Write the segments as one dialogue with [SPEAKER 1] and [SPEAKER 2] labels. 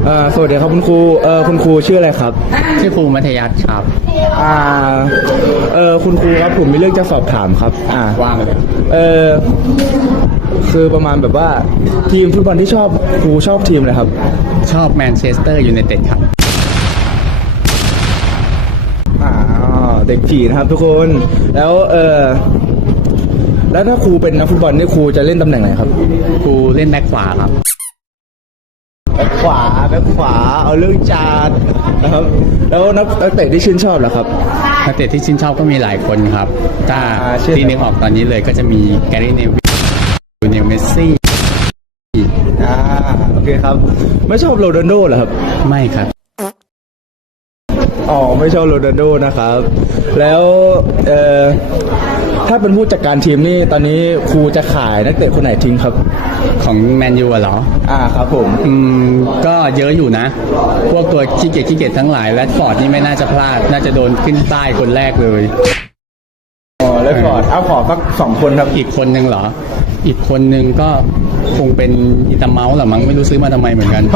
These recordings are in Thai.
[SPEAKER 1] สวัสดีครับคุณครูคุณครูชื่ออะไรครับ
[SPEAKER 2] ชื่อครูมัธยัสถ์ครับ
[SPEAKER 1] คุณครูครับผมมีเรื่องจะสอบถามครับ
[SPEAKER 2] ว่างเลย
[SPEAKER 1] คือประมาณแบบว่าทีมฟุตบอลที่ครูชอบทีมอะไรครับ
[SPEAKER 2] ชอบแมนเชสเตอร์ยูไนเต็ดครับ
[SPEAKER 1] เด็กผีนะครับทุกคนแล้วถ้าครูเป็นนักฟุตบอลนี่ครูจะเล่นตำแหน่งไหนครับ
[SPEAKER 2] ครูเล่นแบ็คขวาครับ
[SPEAKER 1] แบ็คขวาเอาเรื่องจานนะครับแล้วนักเตะที่ชื่นชอบเหรอครับ
[SPEAKER 2] นักเตะที่ชื่นชอบก็มีหลายคนครับถ้าที่นึกออกตอนนี้เลยก็จะมีแกรี่เนวิลเนลเมสซี่
[SPEAKER 1] โอเคครับไม่ชอบโรนัลโดเหรอครับ
[SPEAKER 2] ไม่ครับ
[SPEAKER 1] ไม่ชอบโรนัลโดนะครับแล้วถ้าเป็นผู้จัดการทีมนี่ตอนนี้ครูจะขายนักเตะคนไหนทิ้งครับ
[SPEAKER 2] ของแมนยูเหรอ
[SPEAKER 1] ครับผม
[SPEAKER 2] ก็เยอะอยู่นะพวกตัวขี้เกียจทั้งหลายแรดฟอร์ดนี่ไม่น่าจะพลาดน่าจะโดนขึ้นใต้คนแรกเลย
[SPEAKER 1] แรดฟอร์ดเอาขอสัก2 คนครับ
[SPEAKER 2] อีกคนนึงเหรออีกคนนึงก็คงเป็นอิตาเมาส์แหละมั้งไม่รู้ซื้อมาทำไมเหมือนกัน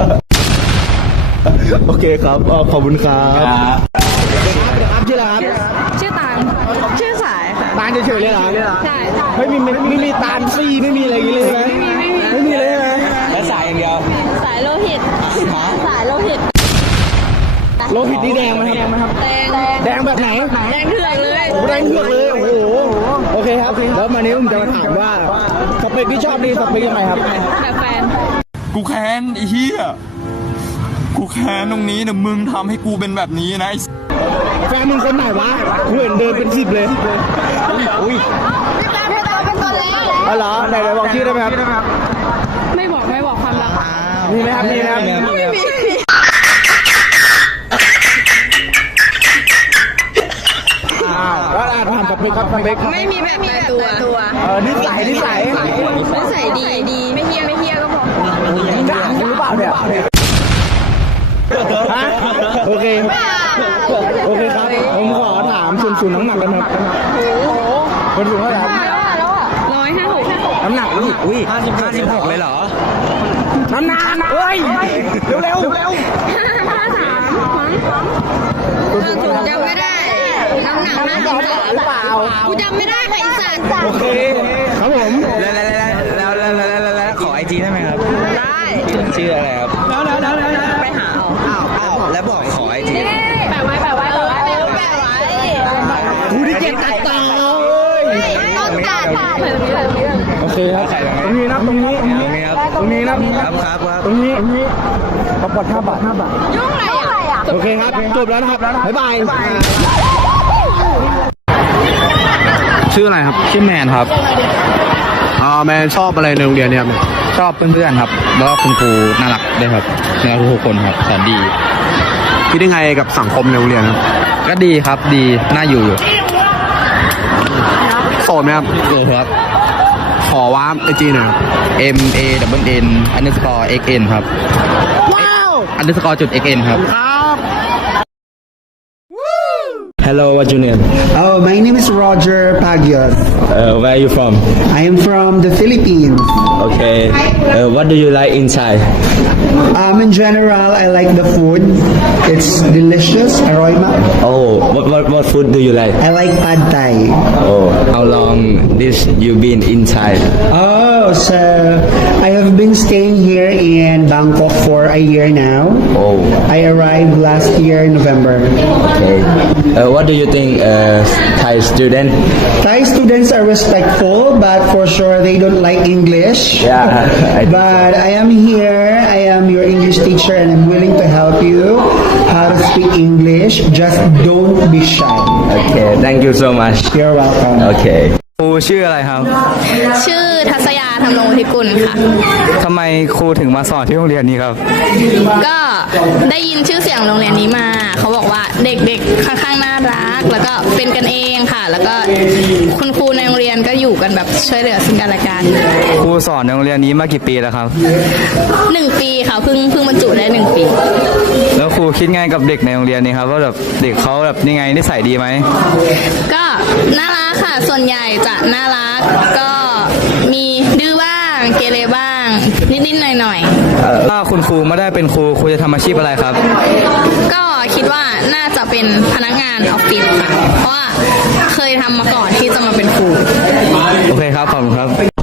[SPEAKER 1] โอเคครับขอบคุณครับชื่ออะไรครับ
[SPEAKER 3] ชื่อตาลชื่อสายค่ะ
[SPEAKER 1] ตาลเฉยๆเลยเหรอ
[SPEAKER 3] ใช่
[SPEAKER 1] ไม่มีตาลซี่ไม่มีอะไรอย่างงี้เลยไหมไม่มีเลยไหมแล้วสายอย่างเดียว
[SPEAKER 3] สายโลหิตสายโลหิต
[SPEAKER 1] นี่แดงไหมครับแดงแบบไหน
[SPEAKER 3] แดงเถือกเลย
[SPEAKER 1] แดงเถือกเลยโอ้โหโอเคครับแล้วมานี้ผมจะมาถามว่าสเปคที่ชอบดีสเปคยังไงครับ
[SPEAKER 3] แบบแฟน
[SPEAKER 4] กูแค้นไอ้เหี้ยกูแค้นตรงนี้นะมึงทำให้กูเป็นแบบนี้นะ
[SPEAKER 1] แฟนมึงคนไหนวะกูเห็นเดินเป็น10เลยอุ้ย
[SPEAKER 3] เป็นตัวแล้ว
[SPEAKER 1] เหรอไหนบอกชื่อได้ไหมครับ
[SPEAKER 3] ไม่บอกความลับ
[SPEAKER 1] มีไหมครับแล้วถามสเปคครับสเปค
[SPEAKER 3] ไม่มีแบบตัว
[SPEAKER 1] นิสัย
[SPEAKER 3] ดีไม่เฮี้ยก็พอ
[SPEAKER 1] ด่าหรือเปล่าเนี่ยโอเคครับผมขอถามส่วนน้ำหนักกันครับเป็นสูงเท่าไหร่ครับ
[SPEAKER 3] 156
[SPEAKER 1] น้ำหนักอุ้ย56เลยเหรอน้ำหนักเฮ้ยเร็ว
[SPEAKER 3] จำไม่ได้น้ำหนัก
[SPEAKER 1] หรือเปล่า
[SPEAKER 3] กูจำไม่ได้ไอ้สัตว์
[SPEAKER 1] โอเคครับผม
[SPEAKER 4] แล้วขอไอจีได้ไหมครับ
[SPEAKER 3] ได้
[SPEAKER 4] ชื่ออะไรครับ
[SPEAKER 3] ไปหา
[SPEAKER 4] เอาแล้วบอกขอไอจี
[SPEAKER 3] แปะไว้
[SPEAKER 1] กูที่เก็บตัดต่อ
[SPEAKER 3] ต้องตัด
[SPEAKER 1] โอเคครับตรงนี้นะตรงนี้นะครับตรงนี้ประกวด5 บาท
[SPEAKER 3] ยุ่งอะไรอ่ะ
[SPEAKER 1] โอเคครับจบแล้วนะครับบ๊ายบาย
[SPEAKER 4] ชื่ออะไรครับ
[SPEAKER 1] ชื่อแมนครับ
[SPEAKER 4] แมนชอบอะไรในโรงเรียนเนี่ย
[SPEAKER 1] ชอบเพื่อนๆครับแล้วก็คุณครูน่ารักด้วยครับทุกคนครับสอนดี
[SPEAKER 4] คิดยังไงกับสังคมในโรงเรียนครับ
[SPEAKER 1] ก็ดีครับดีน่าอยู่
[SPEAKER 4] โสดไหมครับ
[SPEAKER 1] โสดครับ
[SPEAKER 4] ขอว่าไอจีหน่อย
[SPEAKER 1] MANN_XN ครับว้าว_xn ครับHello, what's your name?
[SPEAKER 5] Oh, my name is Roger Pagyos.
[SPEAKER 1] Where are you from?
[SPEAKER 5] I am from the Philippines.
[SPEAKER 1] Okay. What do you like inside?
[SPEAKER 5] In general, I like the food. It's delicious, aroma.
[SPEAKER 1] Oh, what food do you like?
[SPEAKER 5] I like pad thai.
[SPEAKER 1] Oh, how long this you been inside?
[SPEAKER 5] Oh, so I have been staying here in Bangkok for a year now.
[SPEAKER 1] Oh.
[SPEAKER 5] I arrived last year, November.
[SPEAKER 1] Okay. What do you think, Thai student?
[SPEAKER 5] Thai students are respectful, but for sure they don't like English.
[SPEAKER 1] Yeah.
[SPEAKER 5] But I am here. I am your English teacher, and I'm willing to help you how to speak English. Just don't be shy.
[SPEAKER 1] Okay. Thank you so much.
[SPEAKER 5] You're welcome.
[SPEAKER 1] Okay. ครูชื่ออะไรครับ
[SPEAKER 3] ชื่อทัศยาธำรงธิกุลค่ะ
[SPEAKER 1] ทำไมครูถึงมาสอนที่โรงเรียนนี้ครับ
[SPEAKER 3] ก็ได้ยินชื่อเสียงโรงเรียนนี้มาเขาบอกว่าเด็กๆค่อนข้างน่ารักแล้วก็เป็นกันเองค่ะแล้วก็คุณครูในโรงเรียนก็อยู่กันแบบช่วยเหลือซึ่งกันและกัน
[SPEAKER 1] ครูสอนในโรงเรียนนี้มากี่ปีแล้วครับ
[SPEAKER 3] 1 ปีค่ะเพิ่งบรรจุได้1 ปี
[SPEAKER 1] แล้วครูคิดไงกับเด็กในโรงเรียนนี้ครับว่าแบบเด็กเขาแบบยังไงนิสัยดีไหม
[SPEAKER 3] ก็น่ารักค่ะส่วนใหญ่จะน่ารักก็มีดื้อบ้างเกเรบ้างางนิดๆหน่อย
[SPEAKER 1] ถ้าคุณครูไม่ได้เป็นครูครูจะทำอาชีพอะไรครับ
[SPEAKER 3] ๆก็คิดว่าน่าจะเป็นพนักงานออฟฟิศค่ะเพราะว่าเคยทำมาก่อนที่จะมาเป็นครู
[SPEAKER 1] โอเคครับขอบคุณครับ